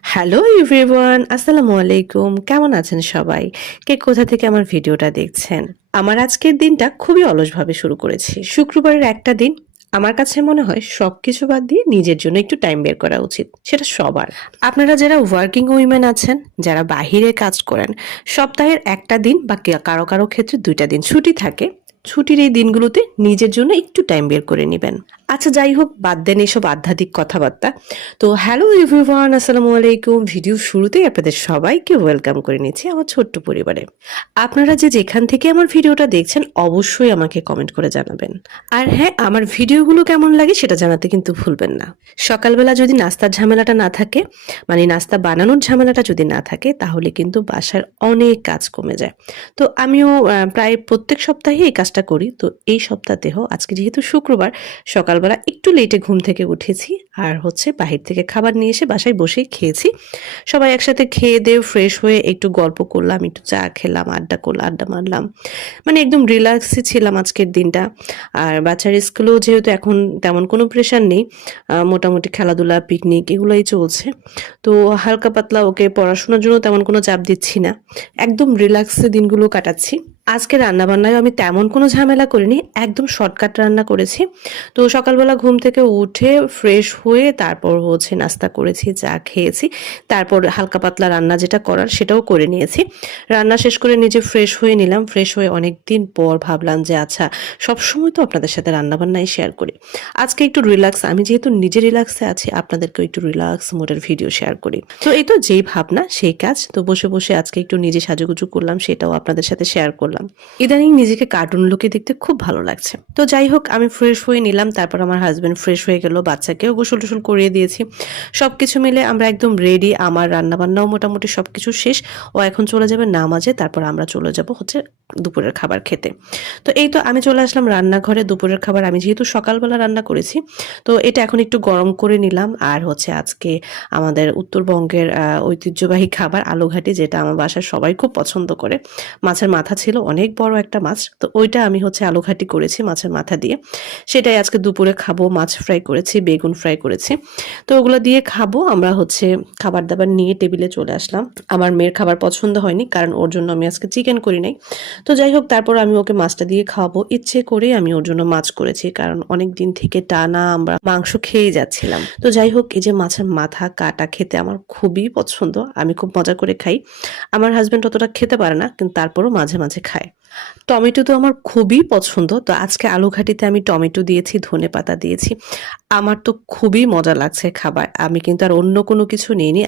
Hello everyone, আসসালামু আলাইকুম। কেমন আছেন সবাই? কে কোথা থেকে আমার ভিডিওটা দেখছেন? আমার আজকের দিনটা খুবই অলসভাবে শুরু করেছি। শুক্রবারের একটা দিন আমার কাছে মনে হয় সবকিছু বাদ দিয়ে নিজের জন্য একটু টাইম বের করা উচিত। সেটা সবার। আপনারা যারা ওয়ার্কিং উইমেন আছেন, যারা বাহিরে কাজ করেন, সপ্তাহের একটা দিন বা কারো কারো ক্ষেত্রে ২টা দিন ছুটি থাকে। ছুটির এই দিনগুলোতে নিজের জন্য একটু টাইম বের করে নিবেন। আচ্ছা যাই হোক, বাদ দেন এসব আধ্যাত্মিক কথাবার্তা। তো হ্যালো এভরিওয়ান, আসসালামু আলাইকুম। ভিডিও শুরুতেই আপনাদের সবাইকে ওয়েলকাম করে নিচ্ছি আমার ছোট্ট পরিবারে। আপনারা যে যেখান থেকে আমার ভিডিওটা দেখছেন অবশ্যই আমাকে কমেন্ট করে জানাবেন। আর হ্যাঁ, আমার ভিডিওগুলো কেমন লাগে সেটা জানাতে কিন্তু ভুলবেন না। সকালবেলা যদি নাস্তার ঝামেলাটা না থাকে, মানে নাস্তা বানানোর ঝামেলাটা যদি না থাকে, তাহলে কিন্তু বাসার অনেক কাজ কমে যায়। তো আমিও প্রায় প্রত্যেক সপ্তাহে এই কাজটা করি। তো এই সপ্তাহতেও আজকে যেহেতু শুক্রবার, সকালবেলা একটু লেটে ঘুম থেকে উঠেছি আর হচ্ছে বাহির থেকে খাবার নিয়ে এসে বাসায় বসেই খেয়েছি। সবাই একসাথে খেয়ে দেয়ে ফ্রেশ হয়ে একটু গল্প করলাম, একটু চা খেলাম, আড্ডা মারলাম। মানে একদম রিল্যাক্সে ছিলাম আজকের দিনটা। আর বাচ্চার স্কুলেও যেহেতু এখন তেমন কোনো প্রেশার নেই, মোটামুটি খেলাধুলা, পিকনিক এগুলোই চলছে। তো হালকা পাতলা ওকে পড়াশোনার জন্য তেমন কোনো চাপ দিচ্ছি না। একদম রিল্যাক্সে দিনগুলো কাটাচ্ছি। আজকে রান্নাবান্নায় আমি তেমন কোনো ঝামেলা করিনি। একদম শর্টকাট রান্না করেছি। তো সকালবেলা ঘুম থেকে উঠে ফ্রেশ হয়ে তারপর হচ্ছে নাস্তা করেছি, চা খেয়েছি। তারপর হালকা পাতলা রান্না যেটা করার সেটাও করে নিয়েছি। রান্না শেষ করে নিজে ফ্রেশ হয়ে নিলাম। ফ্রেশ হয়ে অনেকদিন পর ভাবলাম যে আচ্ছা, সবসময় তো আপনাদের সাথে রান্নাবান্নাই শেয়ার করি। আজকে একটু রিল্যাক্স, আমি যেহেতু নিজে রিল্যাক্সে আছি, আপনাদেরকেও একটু রিল্যাক্স মোডের ভিডিও শেয়ার করি। তো এই তো যেই ভাবনা সেই কাজ। তো বসে বসে আজকে একটু নিজে সাজুগুজু করলাম, সেটাও আপনাদের সাথে শেয়ার করলাম। ইদানিং নিজেকে কার্টুন লুকে দেখতে খুব ভালো লাগছে। তো যাই হোক, আমি ফ্রেশ হয়ে নিলাম। তারপর আমার হাজবেন্ড ফ্রেশ হয়ে গেল, বাচ্চাকেও গোসল টোসল করিয়ে দিয়েছি। সবকিছু মিলে আমরা একদম রেডি। আমার রান্নাবান্নাও মোটামুটি সবকিছু শেষ। ও এখন চলে যাবে নামাজে, তারপর আমরা চলে যাব হচ্ছে দুপুরের খাবার খেতে। তো এই তো আমি চলে আসলাম রান্নাঘরে। দুপুরের খাবার আমি যেহেতু সকালবেলা রান্না করেছি, তো এটা এখন একটু গরম করে নিলাম। আর হচ্ছে আজকে আমাদের উত্তরবঙ্গের ঐতিহ্যবাহী খাবার আলু ঘাটি, যেটা আমার বাসায় সবাই খুব পছন্দ করে। মাছের মাথা ছিল, অনেক বড় একটা মাছ। তো ওইটা আমি হচ্ছে আলু ঘাটি করেছি মাছের মাথা দিয়ে। সেটাই আজকে দুপুরে খাবো। মাছ ফ্রাই করেছি, বেগুন ফ্রাই করেছি। তো ওগুলো দিয়ে খাবো। আমরা হচ্ছে খাবার দাবার নিয়ে টেবিলে চলে আসলাম। আমার মেয়ের খাবার পছন্দ হয়নি, কারণ ওর জন্য আমি আজকে চিকেন করি নাই। তো যাই হোক, তারপর আমি ওকে মাছটা দিয়ে খাওয়াবো। ইচ্ছে করে আমি ওর জন্য মাছ করেছি, কারণ অনেক দিন থেকে টানা আমরা মাংস খেয়েই যাচ্ছিলাম। তো যাই হোক, এই যে মাছের মাথা কাটা খেতে আমার খুবই পছন্দ। আমি খুব মজা করে খাই। আমার হাজবেন্ড অতটা খেতে পারে না, কিন্তু তারপরও মাঝে মাঝে খায়। টমেটো তো আমার খুবই পছন্দ। তো আজকে আলু ঘাটিতে আমি টমেটো দিয়েছি, ধনেপাতা দিয়েছি। আমার তো খুবই মজা লাগছে খাবার। আমি কিন্তু আর অন্য কোনো কিছু নিইনি।